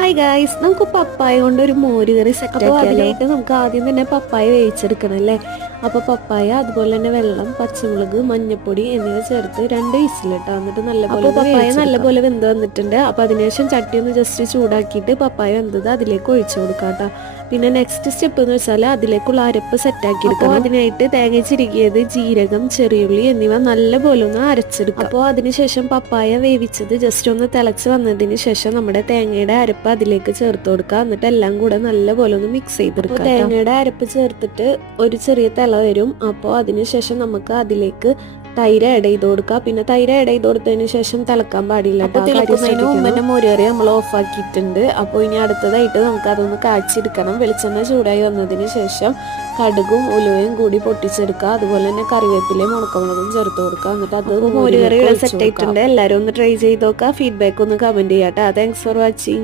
Hi guys, നമുക്ക് പപ്പായ കൊണ്ട് ഒരു മോര് കറി സെറ്റ് ആക്കിയാലോ. അതിനായിട്ട് നമുക്ക് ആദ്യം തന്നെ പപ്പായ വേവിച്ചെടുക്കണം അല്ലേ. അപ്പോൾ പപ്പായ അതുപോലെ തന്നെ വെള്ളം, പച്ചമുളക്, മഞ്ഞൾപ്പൊടി എന്നിവ ചേർത്ത് 2 വിസിലിട്ടാ. എന്നിട്ട് നല്ലപോലെ പപ്പായ നല്ലപോലെ വെന്ത് വന്നിട്ടുണ്ട്. അപ്പോൾ അതിനുശേഷം ചട്ടി ഒന്ന് ജസ്റ്റ് ചൂടാക്കിയിട്ട് പപ്പായ വെന്തത് അതിലേക്ക് ഒഴിച്ചു കൊടുക്കാം കേട്ടോ. പിന്നെ നെക്സ്റ്റ് സ്റ്റെപ്പ് എന്ന് വെച്ചാൽ അതിലേക്കുള്ള അരപ്പ് സെറ്റാക്കി എടുക്കും. അതിനായിട്ട് തേങ്ങ ചിരകിയത്, ജീരകം, ചെറിയുള്ളി എന്നിവ നല്ലപോലെ ഒന്ന് അരച്ചെടുക്കും. അപ്പോൾ അതിനുശേഷം പപ്പായ വേവിച്ചത് ജസ്റ്റ് ഒന്ന് തിളച്ച് വന്നതിന് ശേഷം നമ്മുടെ തേങ്ങയുടെ അരപ്പ് അതിലേക്ക് ചേർത്ത് കൊടുക്കുക. എന്നിട്ട് എല്ലാം കൂടെ നല്ലപോലെ ഒന്ന് മിക്സ് ചെയ്തെടുക്കുക. തേങ്ങയുടെ അരപ്പ് ചേർത്തിട്ട് ഒരു ചെറിയ തിള വരും. അപ്പോൾ അതിനുശേഷം നമുക്ക് അതിലേക്ക് തൈര് ആഡ് ചെയ്ത് കൊടുക്കുക. പിന്നെ തൈര് ആഡ് ചെയ്ത് കൊടുത്തതിന് ശേഷം തിളക്കാൻ പാടില്ല. തിളക്കുന്നതിന് മുമ്പ് തന്നെ മോര് കറി നമ്മൾ ഓഫ് ആക്കിയിട്ടുണ്ട്. അപ്പോൾ ഇനി അടുത്തതായിട്ട് നമുക്ക് അതൊന്ന് കാച്ചിയെടുക്കണം. വെളിച്ചെണ്ണ ചൂടായി വന്നതിന് ശേഷം കടുകും ഉലുവയും കൂടി പൊട്ടിച്ചെടുക്കുക. അതുപോലെ തന്നെ കറിവേപ്പിലയും ഉണക്കമുളകും ചേർത്ത് കൊടുക്കുക. എന്നിട്ട് അത് മോര് കറി സെറ്റ് ആയിട്ടുണ്ട്. എല്ലാവരും ഒന്ന് ട്രൈ ചെയ്ത് നോക്കുക. ഫീഡ്ബാക്ക് ഒന്ന് കമന്റ് ചെയ്യാം. Thanks for watching.